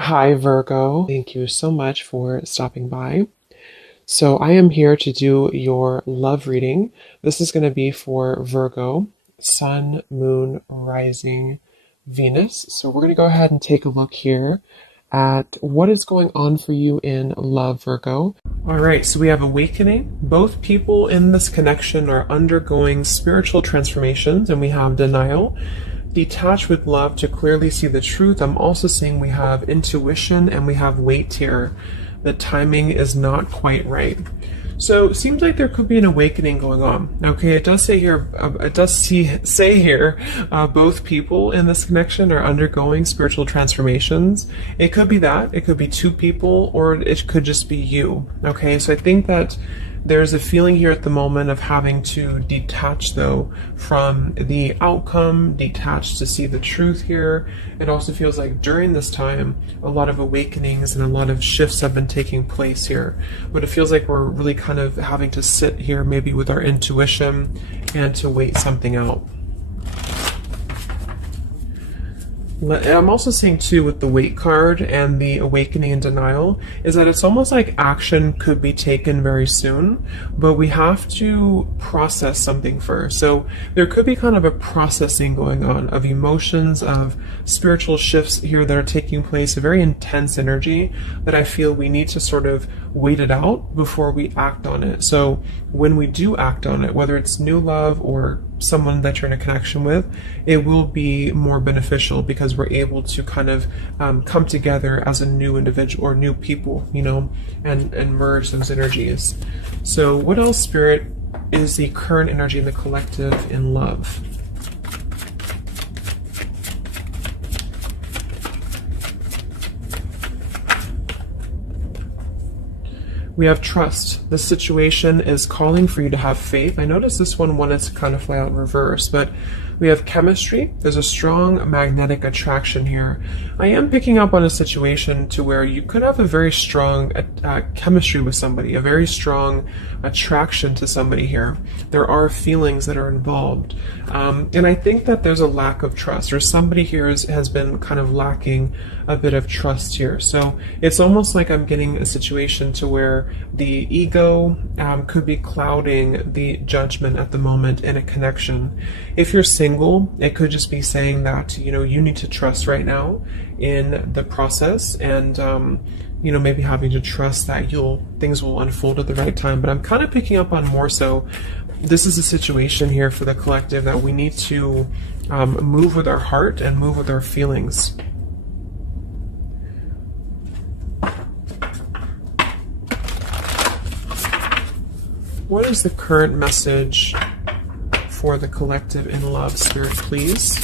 Hi, Virgo. Thank you so much for stopping by. So, I am here to do your love reading. This is going to be for Virgo, Sun, Moon, Rising, Venus. So, we're going to go ahead and take a look here at what is going on for you in love, Virgo. All right, so we have awakening. Both people in this connection are undergoing spiritual transformations, and we have denial. Detach with love to clearly see the truth. I'm also seeing we have intuition and we have weight here. The timing is not quite right. So it seems like there could be an awakening going on. Okay, it does say here, both people in this connection are undergoing spiritual transformations. It could be that, it could be two people, or it could just be you. Okay, so I think that there's a feeling here at the moment of having to detach, though, from the outcome, detach to see the truth here. It also feels like during this time, a lot of awakenings and a lot of shifts have been taking place here. But it feels like we're really kind of having to sit here maybe with our intuition and to wait something out. I'm also seeing too with the weight card and the awakening and denial is that it's almost like action could be taken very soon, but we have to process something first. So there could be kind of a processing going on of emotions, of spiritual shifts here that are taking place, a very intense energy that I feel we need to sort of wait it out before we act on it. So when we do act on it, whether it's new love or someone that you're in a connection with, it will be more beneficial because we're able to kind of come together as a new individual or new people, you know, and merge those energies. So what else, Spirit, is the current energy in the collective in love? We have trust. This situation is calling for you to have faith. I noticed this one wanted to kind of fly out in reverse, but we have chemistry. There's a strong magnetic attraction here. I am picking up on a situation to where you could have a very strong chemistry with somebody, a very strong attraction to somebody here. There are feelings that are involved. And I think that there's a lack of trust, or somebody here has been kind of lacking a bit of trust here. So it's almost like I'm getting a situation to where the ego could be clouding the judgment at the moment in a connection. If you're single, it could just be saying that, you know, you need to trust right now in the process, and you know, maybe having to trust that things will unfold at the right time. But I'm kind of picking up on more so this is a situation here for the collective that we need to move with our heart and move with our feelings. What is the current message for the collective in love, Spirit, please?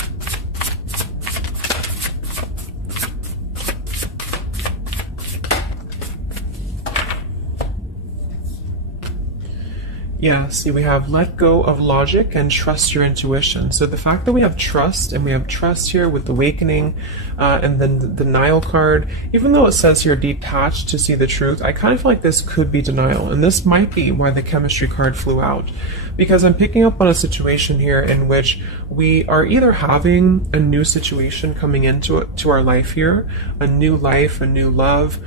Yeah, see, we have let go of logic and trust your intuition. So the fact that we have trust, and we have trust here with awakening, and then the denial card, even though it says here detached to see the truth, I kind of feel like this could be denial. And this might be why the chemistry card flew out. Because I'm picking up on a situation here in which we are either having a new situation coming into our life here, a new life, a new love,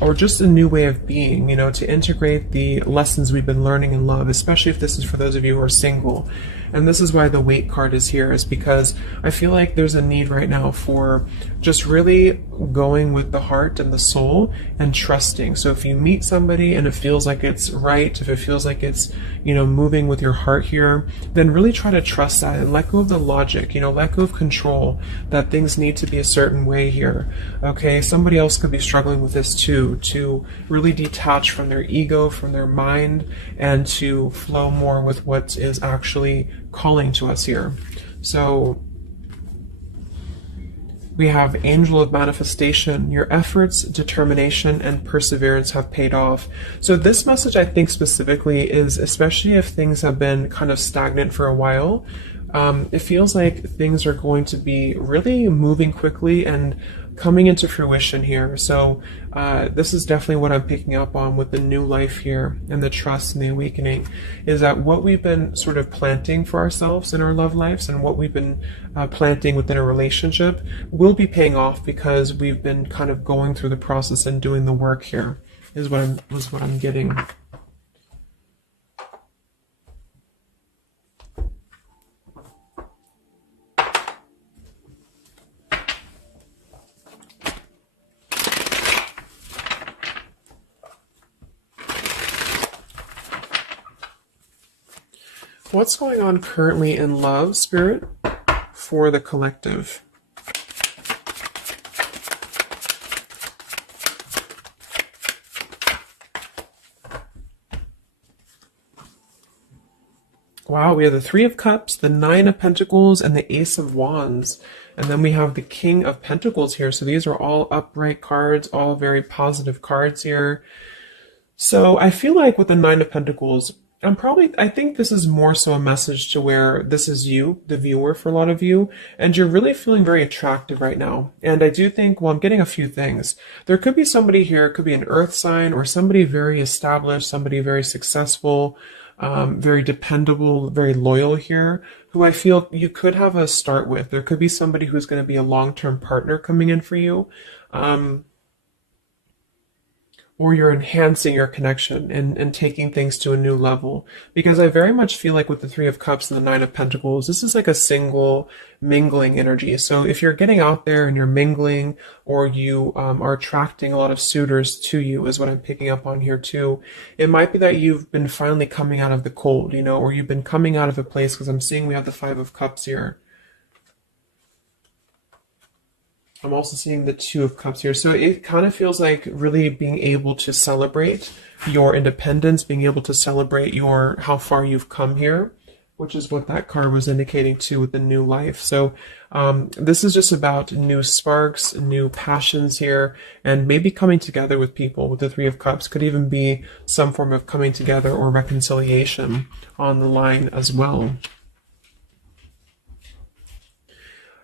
or just a new way of being, you know, to integrate the lessons we've been learning in love, especially if this is for those of you who are single. And this is why the weight card is here, is because I feel like there's a need right now for just really going with the heart and the soul and trusting. So if you meet somebody and it feels like it's right, if it feels like it's, you know, moving with your heart here, then really try to trust that and let go of the logic, you know, let go of control, that things need to be a certain way here. Okay, somebody else could be struggling with this too, to really detach from their ego, from their mind, and to flow more with what is actually calling to us here. So we have Angel of Manifestation. Your efforts, determination, and perseverance have paid off. So this message, I think specifically, is especially if things have been kind of stagnant for a while, It feels like things are going to be really moving quickly and coming into fruition here. So this is definitely what I'm picking up on with the new life here and the trust and the awakening, is that what we've been sort of planting for ourselves in our love lives and what we've been planting within a relationship will be paying off, because we've been kind of going through the process and doing the work here, is what I'm getting. What's going on currently in love, Spirit, for the collective? Wow, we have the Three of Cups, the Nine of Pentacles, and the Ace of Wands. And then we have the King of Pentacles here. So these are all upright cards, all very positive cards here. So I feel like with the Nine of Pentacles, I think this is more so a message to where this is you, the viewer, for a lot of you, and you're really feeling very attractive right now. And I do think, well, I'm getting a few things. There could be somebody here, it could be an earth sign or somebody very established, somebody very successful, very dependable, very loyal here, who I feel you could have a start with. There could be somebody who's going to be a long-term partner coming in for you. Or you're enhancing your connection and taking things to a new level. Because I very much feel like with the Three of Cups and the Nine of Pentacles, this is like a single mingling energy. So if you're getting out there and you're mingling, or you are attracting a lot of suitors to you, is what I'm picking up on here too. It might be that you've been finally coming out of the cold, you know, or you've been coming out of a place, because I'm seeing we have the Five of Cups here. I'm also seeing the Two of Cups here. So it kind of feels like really being able to celebrate your independence, being able to celebrate how far you've come here, which is what that card was indicating too with the new life. So this is just about new sparks, new passions here, and maybe coming together with people with the Three of Cups. Could even be some form of coming together or reconciliation on the line as well.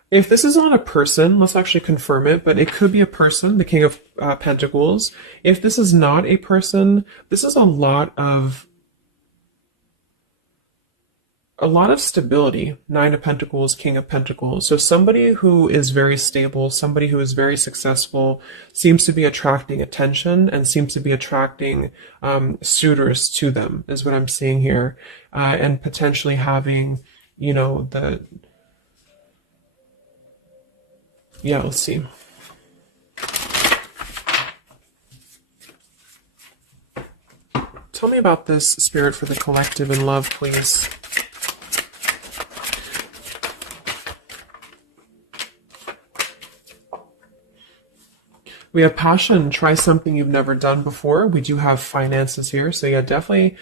If this is not a person, let's actually confirm it, but it could be a person, the King of Pentacles. If this is not a person, this is a lot of stability. Nine of Pentacles, King of Pentacles. So somebody who is very stable, somebody who is very successful, seems to be attracting attention and seems to be attracting suitors to them, is what I'm seeing here. And potentially having, you know, yeah, let's see. Tell me about this, Spirit, for the collective in love, please. We have passion. Try something you've never done before. We do have finances here. So yeah, definitely.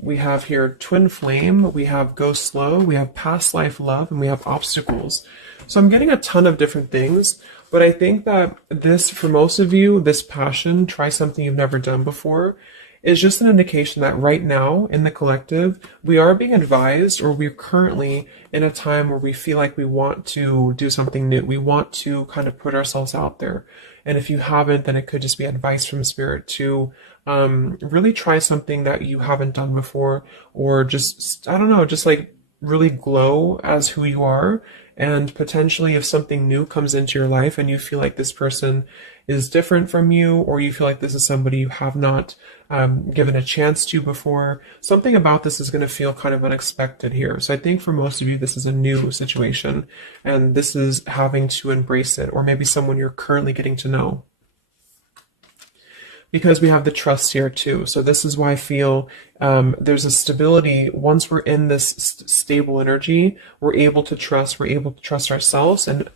We have here twin flame. We have go slow. We have past life love, and we have obstacles. So I'm getting a ton of different things, but I think that this, for most of you, this passion, try something you've never done before, is just an indication that right now in the collective, we are being advised, or we're currently in a time where we feel like we want to do something new. We want to kind of put ourselves out there. And if you haven't, then it could just be advice from Spirit to really try something that you haven't done before, or just, I don't know, just like really glow as who you are. And potentially if something new comes into your life and you feel like this person is different from you, or you feel like this is somebody you have not given a chance to before, something about this is going to feel kind of unexpected here. So I think for most of you, this is a new situation, and this is having to embrace it, or maybe someone you're currently getting to know. Because we have the trust here too. So this is why I feel there's a stability. Once we're in this stable energy, we're able to trust ourselves and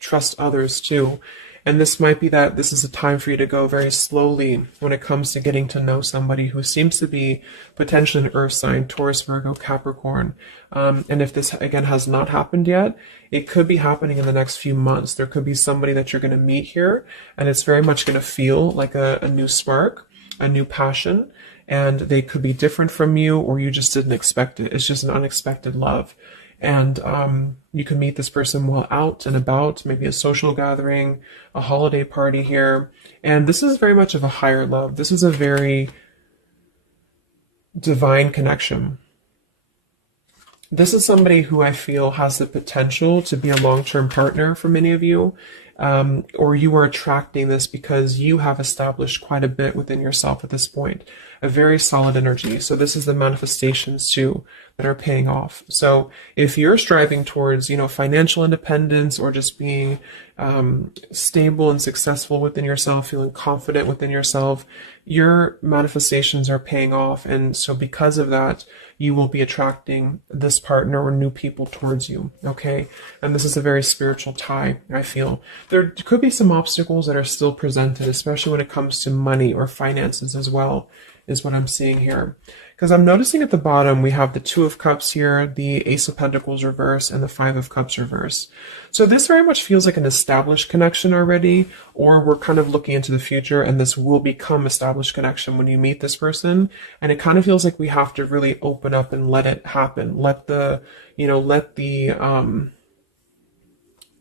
trust others too. And this might be that this is a time for you to go very slowly when it comes to getting to know somebody who seems to be potentially an earth sign, Taurus, Virgo, Capricorn. And if this, again, has not happened yet, it could be happening in the next few months. There could be somebody that you're going to meet here, and it's very much going to feel like a new spark, a new passion, and they could be different from you, or you just didn't expect it. It's just an unexpected love. And you can meet this person while out and about, maybe a social gathering, a holiday party here. And this is very much of a higher love. This is a very divine connection. This is somebody who I feel has the potential to be a long-term partner for many of you, or you are attracting this because you have established quite a bit within yourself at this point, a very solid energy. So this is the manifestations too that are paying off. So if you're striving towards, financial independence or just being stable and successful within yourself, feeling confident within yourself, your manifestations are paying off. And so because of that, you will be attracting this partner or new people towards you, okay? And this is a very spiritual tie, I feel. There could be some obstacles that are still presented, especially when it comes to money or finances as well, is what I'm seeing here. Because I'm noticing at the bottom, we have the Two of Cups here, the Ace of Pentacles reverse, and the Five of Cups reverse. So this very much feels like an established connection already, or we're kind of looking into the future, and this will become established connection when you meet this person. And it kind of feels like we have to really open up and let it happen. Let the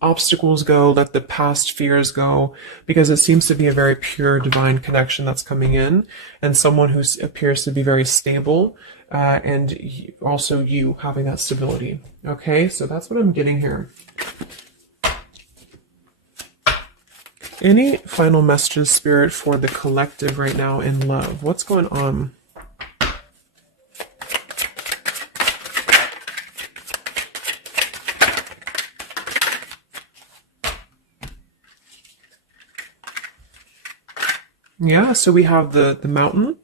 obstacles go, let the past fears go, because it seems to be a very pure divine connection that's coming in, and someone who appears to be very stable, and also you having that stability. Okay, so that's what I'm getting here. Any final messages, Spirit, for the collective right now in love? What's going on? Yeah, so we have the mountain,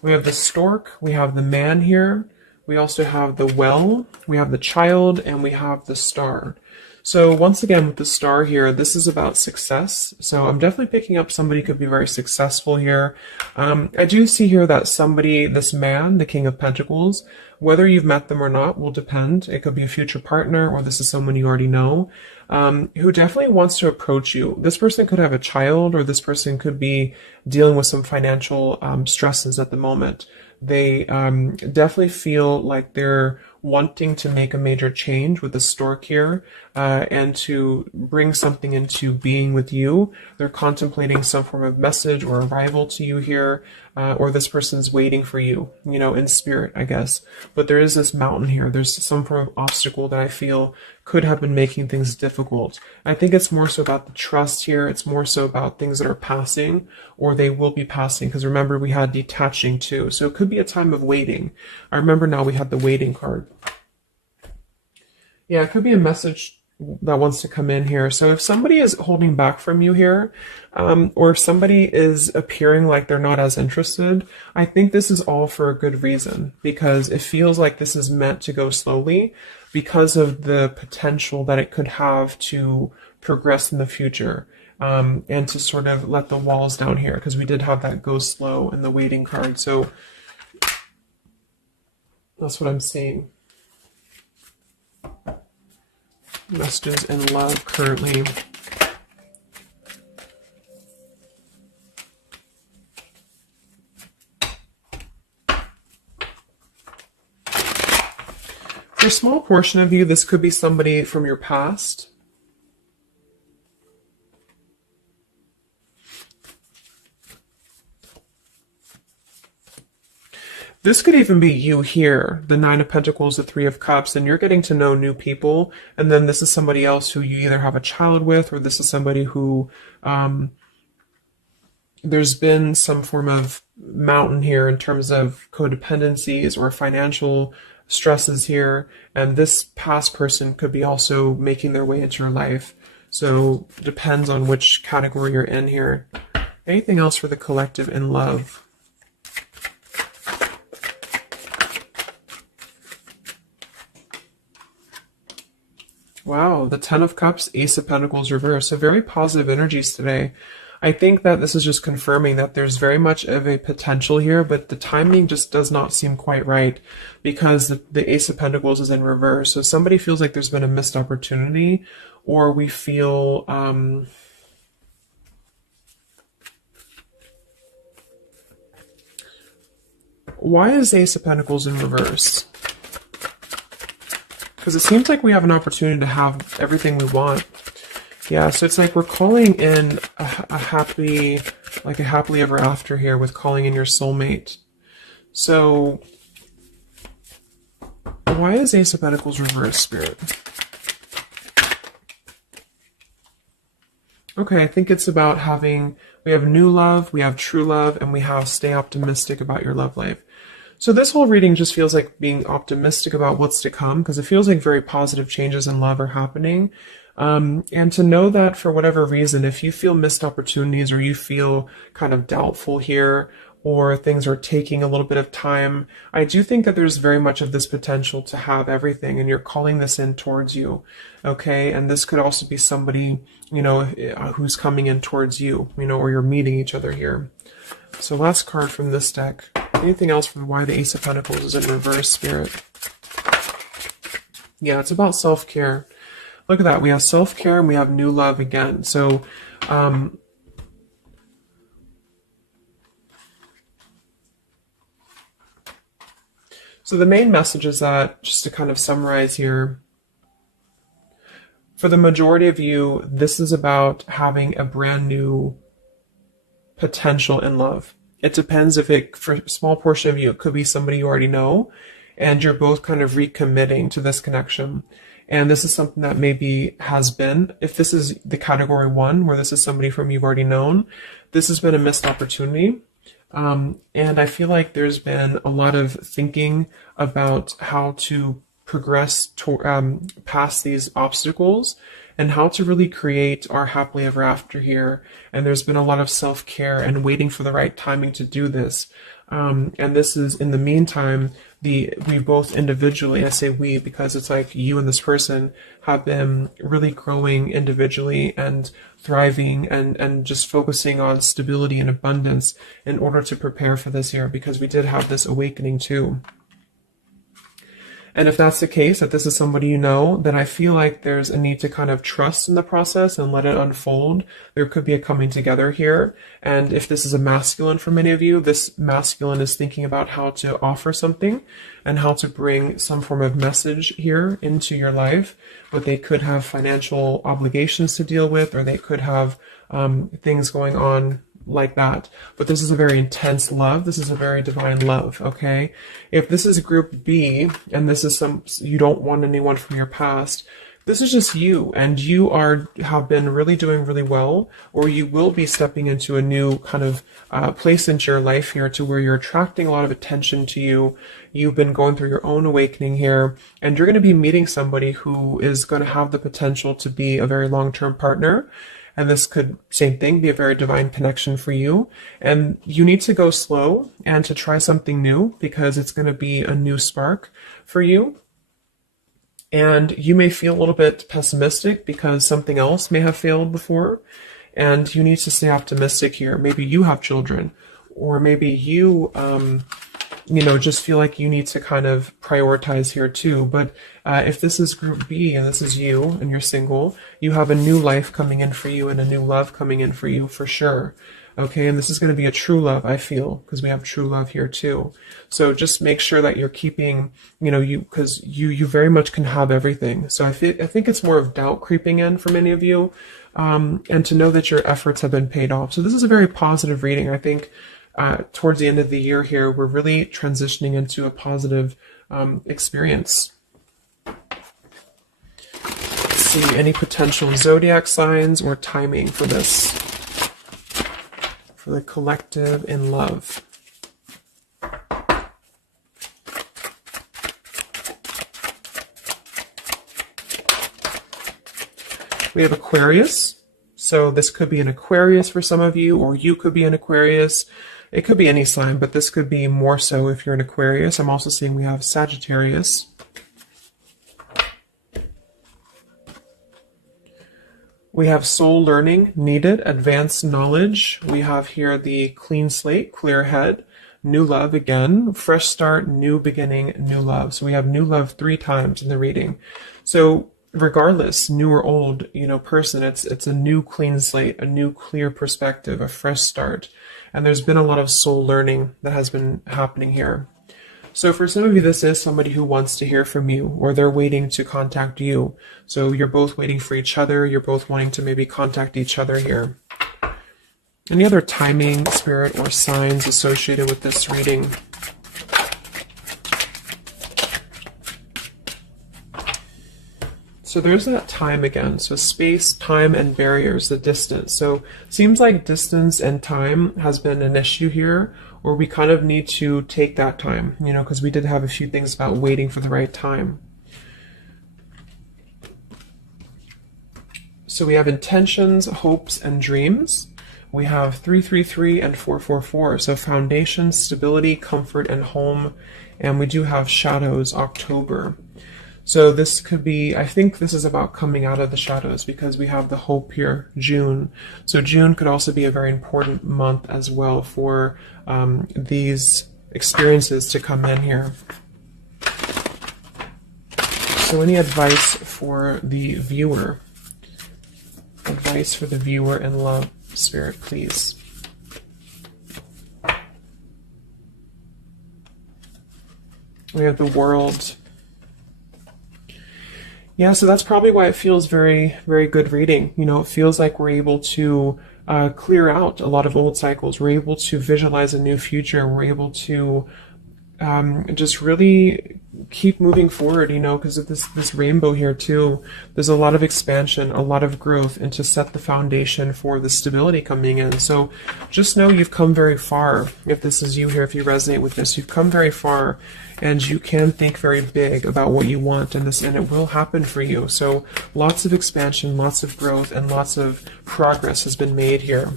we have the stork, we have the man here, we also have the well, we have the child, and we have the star. So once again, with the star here, this is about success. So I'm definitely picking up somebody could be very successful here. I do see here that somebody, this man, the King of Pentacles, whether you've met them or not will depend. It could be a future partner, or this is someone you already know, who definitely wants to approach you. This person could have a child, or this person could be dealing with some financial stresses at the moment. They definitely feel like they're wanting to make a major change with the stork here, and to bring something into being with you. They're contemplating some form of message or arrival to you here, or this person's waiting for you, in spirit, I guess. But there is this mountain here. There's some form of obstacle that I feel could have been making things difficult. I think it's more so about the trust here. It's more so about things that are passing, or they will be passing. Because remember, we had detaching too. So it could be a time of waiting. I remember now we had the waiting card. Yeah, it could be a message that wants to come in here. So if somebody is holding back from you here, or if somebody is appearing like they're not as interested, I think this is all for a good reason, because it feels like this is meant to go slowly because of the potential that it could have to progress in the future, and to sort of let the walls down here, because we did have that go slow in the waiting card. So that's what I'm seeing. Messages in love currently. For a small portion of you, this could be somebody from your past. This could even be you here, the Nine of Pentacles, the Three of Cups, and you're getting to know new people. And then this is somebody else who you either have a child with, or this is somebody who there's been some form of mountain here in terms of codependencies or financial stresses here. And this past person could be also making their way into your life. So it depends on which category you're in here. Anything else for the collective in love? Wow, the Ten of Cups, Ace of Pentacles reverse. So very positive energies today. I think that this is just confirming that there's very much of a potential here, but the timing just does not seem quite right, because the Ace of Pentacles is in reverse. So somebody feels like there's been a missed opportunity, or we feel why is Ace of Pentacles in reverse? because it seems like we have an opportunity to have everything we want. Yeah, so it's like we're calling in a happily ever after here with calling in your soulmate. So why is Ace of Pentacles reversed, Spirit? Okay, I think it's about we have new love, we have true love, and we have stay optimistic about your love life. So this whole reading just feels like being optimistic about what's to come, because it feels like very positive changes in love are happening. And to know that for whatever reason, if you feel missed opportunities or you feel kind of doubtful here, or things are taking a little bit of time, I do think that there's very much of this potential to have everything, and you're calling this in towards you, okay? And this could also be somebody, you know, who's coming in towards you, you know, or you're meeting each other here. So last card from this deck. Anything else from why the Ace of Pentacles is in reverse, Spirit? Yeah, it's about self-care. Look at that. We have self-care and we have new love again. So, so the main message is that, just to kind of summarize here, for the majority of you, this is about having a brand new potential in love. It depends for a small portion of you, it could be somebody you already know, and you're both kind of recommitting to this connection. And this is something that maybe has been, if this is the category 1, where this is somebody from you've already known, this has been a missed opportunity. And I feel like there's been a lot of thinking about how to progress past these obstacles and how to really create our happily ever after here. And there's been a lot of self-care and waiting for the right timing to do this. And this is, in the meantime, we both individually, I say we because it's like you and this person have been really growing individually and thriving and just focusing on stability and abundance in order to prepare for this year, because we did have this awakening too. And if that's the case, that this is somebody you know, then I feel like there's a need to kind of trust in the process and let it unfold. There could be a coming together here. And if this is a masculine for many of you, this masculine is thinking about how to offer something and how to bring some form of message here into your life. But they could have financial obligations to deal with, or they could have things going on like that. But this is a very intense love. This is a very divine love, okay? If this is group B, and this is you don't want anyone from your past, this is just you, and you have been really doing really well, or you will be stepping into a new kind of place into your life here, to where you're attracting a lot of attention to you. You've been going through your own awakening here, and you're going to be meeting somebody who is going to have the potential to be a very long-term partner. And this could, same thing, be a very divine connection for you. And you need to go slow and to try something new, because it's going to be a new spark for you. And you may feel a little bit pessimistic because something else may have failed before. And you need to stay optimistic here. Maybe you have children, or maybe you, just feel like you need to kind of prioritize here too. But if this is group B and this is you and you're single, you have a new life coming in for you and a new love coming in for you for sure. Okay, and this is going to be a true love, I feel, because we have true love here too. So just make sure that you're keeping, because you very much can have everything. So I think it's more of doubt creeping in for many of you, and to know that your efforts have been paid off. So this is a very positive reading. I think towards the end of the year here, we're really transitioning into a positive experience. Let's see, any potential zodiac signs or timing for this, for the collective in love. We have Aquarius. So this could be an Aquarius for some of you, or you could be an Aquarius. It could be any sign, but this could be more so if you're an Aquarius. I'm also seeing we have Sagittarius. We have soul learning needed, advanced knowledge. We have here the clean slate, clear head, new love again, fresh start, new beginning, new love. So we have new love 3 times in the reading. So regardless, new or old, person, it's a new clean slate, a new clear perspective, a fresh start. And there's been a lot of soul learning that has been happening here. So for some of you, this is somebody who wants to hear from you, or they're waiting to contact you. So you're both waiting for each other. You're both wanting to maybe contact each other here. Any other timing, spirit, or signs associated with this reading? So there's that time again. So space, time, and barriers, the distance. So seems like distance and time has been an issue here, or we kind of need to take that time, you know, because we did have a few things about waiting for the right time. So we have intentions, hopes, and dreams. We have 333 and 444. So foundation, stability, comfort, and home. And we do have shadows, October. So this could be, I think this is about coming out of the shadows, because we have the hope here, June. So June could also be a very important month as well for these experiences to come in here. So any advice for the viewer? Advice for the viewer in love, Spirit, please. We have the World. Yeah, so that's probably why it feels very, very good reading. You know, it feels like we're able to clear out a lot of old cycles. We're able to visualize a new future. We're able to just really keep moving forward, you know, because of this rainbow here too. There's a lot of expansion, a lot of growth, and to set the foundation for the stability coming in. So just know you've come very far. If this is you here, if you resonate with this, you've come very far, and you can think very big about what you want, and it will happen for you. So lots of expansion, lots of growth, and lots of progress has been made here.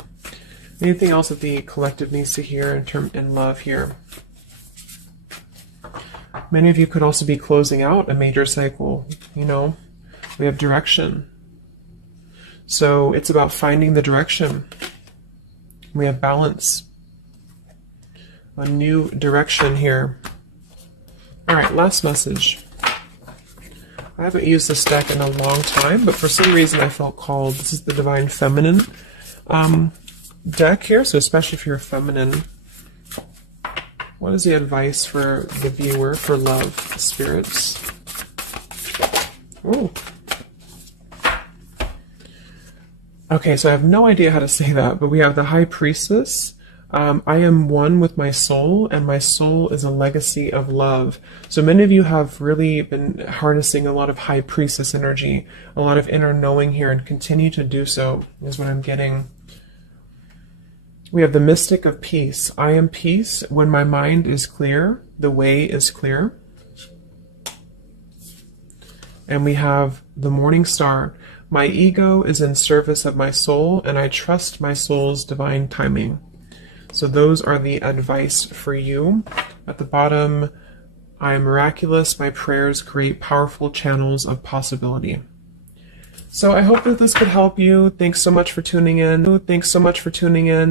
Anything else that the collective needs to hear in love here? Many of you could also be closing out a major cycle. You know, we have direction. So it's about finding the direction. We have balance. A new direction here. All right, last message. I haven't used this deck in a long time, but for some reason I felt called. This is the Divine Feminine deck here, so especially if you're feminine. What is the advice for the viewer for love, spirits? Ooh. Okay, so I have no idea how to say that, but we have the High Priestess. I am one with my soul, and my soul is a legacy of love. So many of you have really been harnessing a lot of High Priestess energy, a lot of inner knowing here, and continue to do so, is what I'm getting. We have the Mystic of Peace. I am peace. When my mind is clear, the way is clear. And we have the Morning Star. My ego is in service of my soul, and I trust my soul's divine timing. So those are the advice for you. At the bottom, I am miraculous. My prayers create powerful channels of possibility. So I hope that this could help you. Thanks so much for tuning in. Thanks so much for tuning in.